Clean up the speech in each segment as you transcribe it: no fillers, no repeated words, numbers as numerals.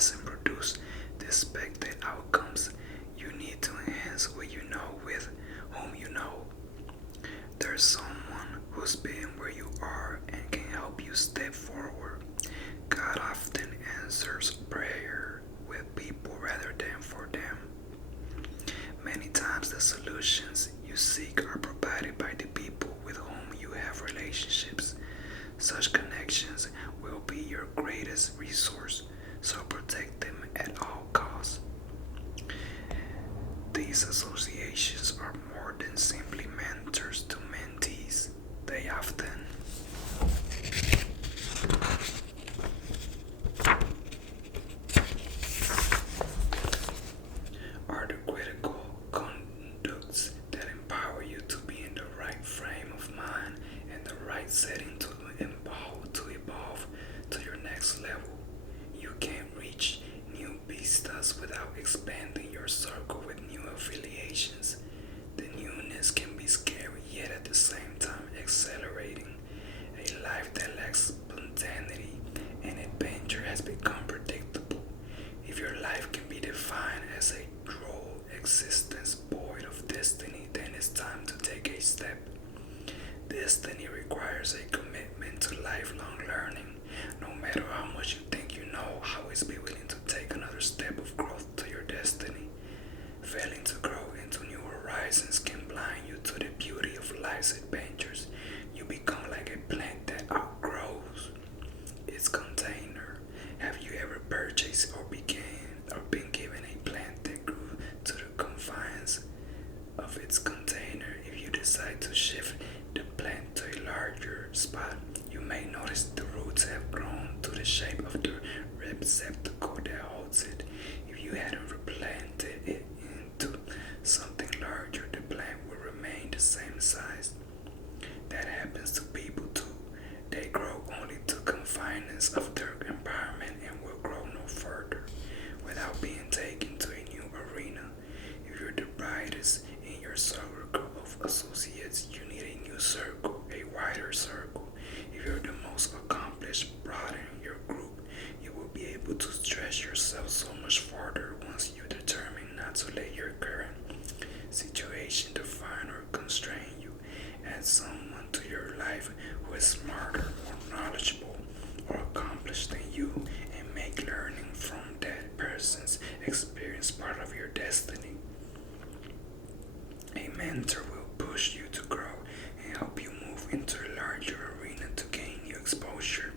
hasn't produced the expected outcomes. You need to enhance what you know with whom you know. There's someone who's been where you are and can help you step forward. God often answers prayer with people rather than for them. Many times the solutions you seek are provided by the people with whom you have relationships. Such connections will be your greatest resource, so protect them at all costs. These associations are more than simply mentors to mentees. They often are the critical conducts that empower you to be in the right frame of mind and the right setting to evolve to your next level. You can't reach new vistas without expanding your circle with new affiliations. The newness can be scary, yet at the same time exhilarating. A life that lacks spontaneity and adventure has become predictable. If your life can be defined as a droll existence void of destiny, then it's time to take a step. Destiny requires a commitment to lifelong learning. No matter how much you think you know, always be willing to take another step of growth to your destiny. Failing to grow into new horizons can blind you to the beauty of life's adventures. You become like a plant that outgrows its container. Have you ever purchased or been given a plant that grew to the confines of its container? If you decide to shift the plant to a larger spot, you may notice the roots have grown to the shape of the receptacle that holds it. If you hadn't replanted it into something larger, the plant would remain the same size. That happens to people too. They grow only to confines of their environment and will grow no further without being taken to a new arena. If you're the brightest in your circle of associates, you need a new circle, a wider circle. If you're the most accomplished, broaden your group. You will be able to stretch yourself so much farther once you determine not to let your current situation define or constrain you. Add someone to your life who is smarter, more knowledgeable, or accomplished than you, and make learning from that person's experience part of your destiny. A mentor will push you to grow and help you move into a larger arena to gain new exposure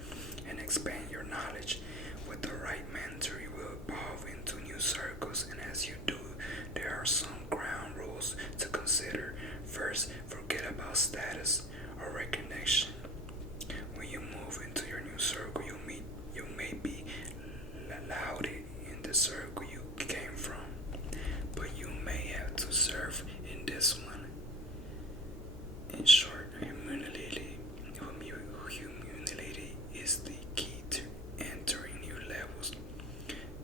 and expand your knowledge. With the right mentor, you will evolve into new circles, and as you do, there are some ground rules to consider. First, forget about status or recognition. When you move into your new circle, you may be lauded in the circle you came from, but you may have to serve in this one. In short, humility is the key to entering new levels.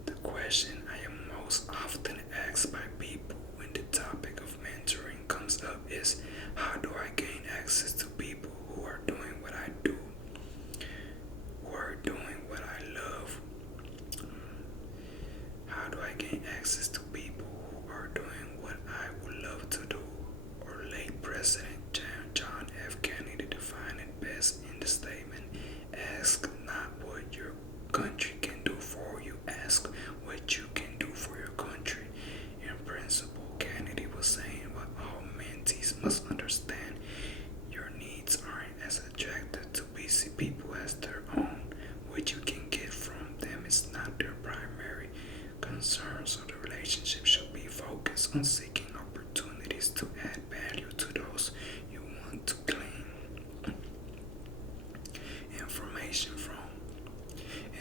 The question I am most often asked by people when the topic of mentoring comes up is, how do I gain access to people who are doing what I do, who are doing what I love? How do I gain access to people who are doing what I would love to do? Or late President John F. Kennedy defined it best in the statement, ask not what your country can do for you, ask what you can do for your country. In principle, Kennedy was saying what all mentees must understand. Your needs aren't as attractive to busy people as their own. What you can get from them is not their primary concern, so the relationship should be focused on seeking opportunities to add value to those you want to glean information from.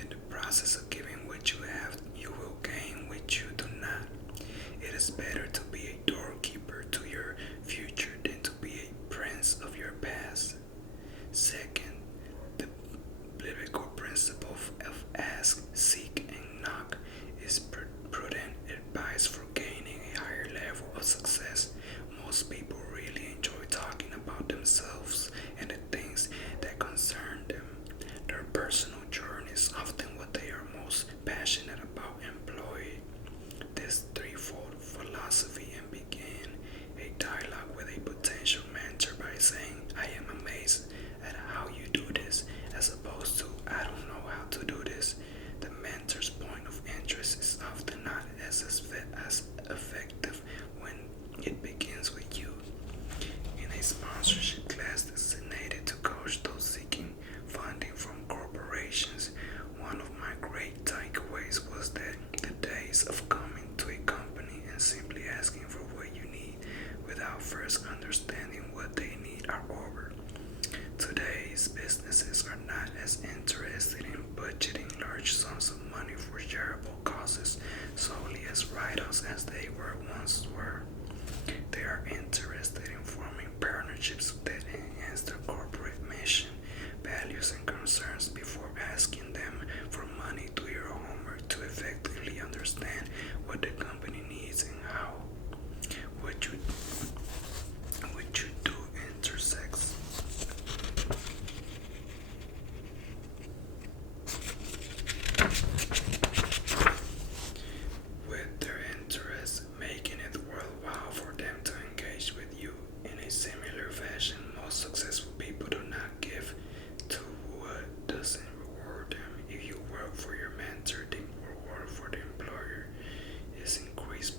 In the process of giving what you have, you will gain what you do not. It is better to be a doorkeeper to your future than to be a prince of your past. Second, the biblical principle of ask, seek, and knock is prudent advice for gaining a higher level of success. Most people really enjoy talking about themselves and the things that concern them. Their personal journey is often what they are budgeting large sums of money for charitable causes solely as write-offs as they were once were. They are interested in forming partnerships that enhance their corporate mission, values, and concerns before asking them for money. Do your homework to effectively understand what the company needs and how what you do intersects with their interests, making it worthwhile for them to engage with you in a similar fashion. Most successful people do not give to what doesn't reward them. If you work for your mentor, the reward for the employer is increased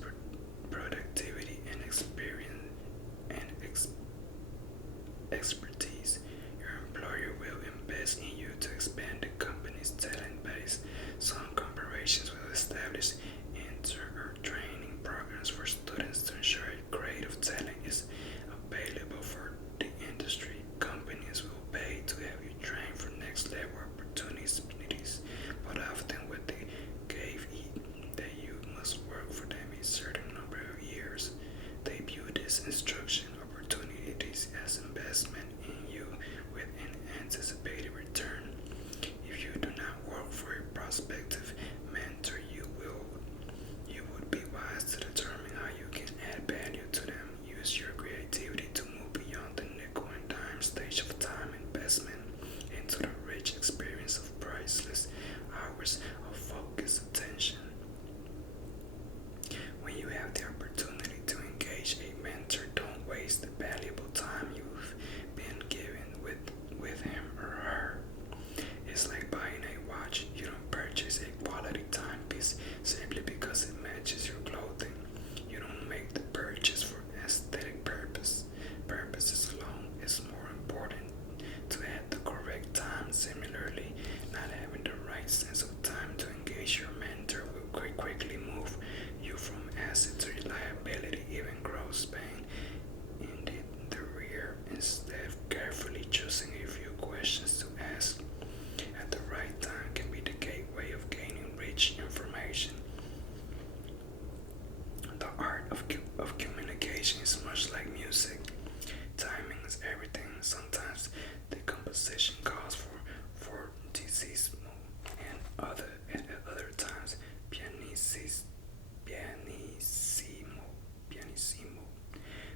productivity and experience and expertise. Your employer will invest in you to expand the company's talent base. Some corporations will establish intern or training programs for students to ensure a creative talent is available for the industry. Companies will pay to have you train for next level opportunities, but often what they gave that you must work for them a certain number of years. They view this instruction opportunities as investment in you with an anticipated return. If you do not work for a prospective mentor, you would be wise to determine how you can add value to them. Use your creativity to move beyond the nickel and dime stage of time investment into the rich experience of priceless hours of focused attention. When you have the opportunity to engage a mentor, don't waste the valuable time you've been given with him or her. It's like buying a watch. You don't purchase a quality timepiece simply because it matches your clothing. You don't make the purchase for aesthetic purposes alone. It's more important to have the correct time. Similarly, not having the right sense of time to engage your mentor will quickly move you from asset to liability, even gross pain in the rear. Instead of carefully choosing a few questions to ask at the right time can be the gateway of gaining rich information. The art of communication is much like music. Timing is everything. Sometimes the composition calls for fortissimo and at other times pianissimo.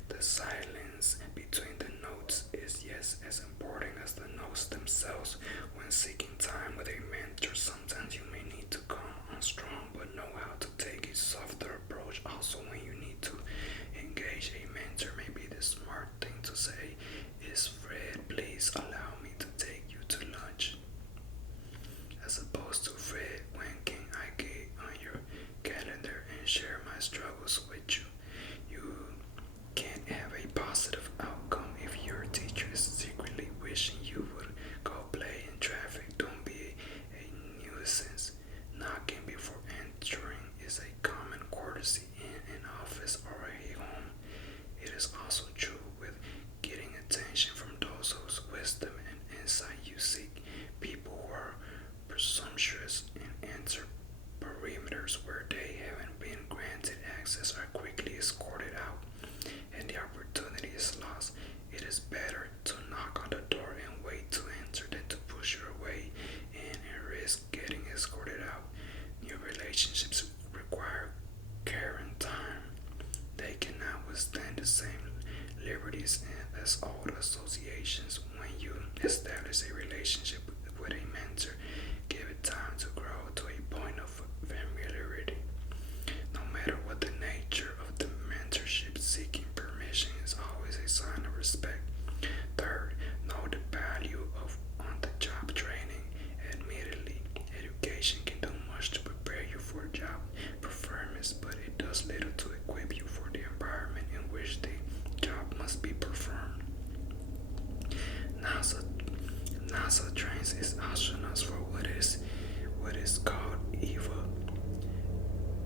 The silence between the notes is just as important as the notes themselves. When seeking time with a mentor, sometimes you may need to come on strong but know how to take a softer approach. Also, when you need to engage a mentor, maybe the smart thing to say is, Fred, please allow me to take you to lunch. As opposed to, Fred, when can I get on your calendar and share my struggles with you? You can't have a positive outcome if your teacher is secretly wishing you would go play in traffic. Don't be a nuisance. Knocking before entering is a common courtesy in an office or a home. It is also true with getting attention from those whose wisdom and insight you seek. People who are presumptuous and enter perimeters where they haven't been granted access are quickly escorted out, and the opportunity is lost. It is better to knock on the door and wait to enter than to push your way in and risk getting escorted out. New relationships require care and time. They cannot withstand the same liberties as old associations. When you establish a relationship with a mentor, give it time to grow to a point of familiarity. No matter what the nature of the mentorship, seeking permission is always a sign of respect. Third, know the value of on-the-job training. Admittedly, education can do much to prepare you for job performance, but it does little to equip you for the environment in which the job must be performed. NASA trains its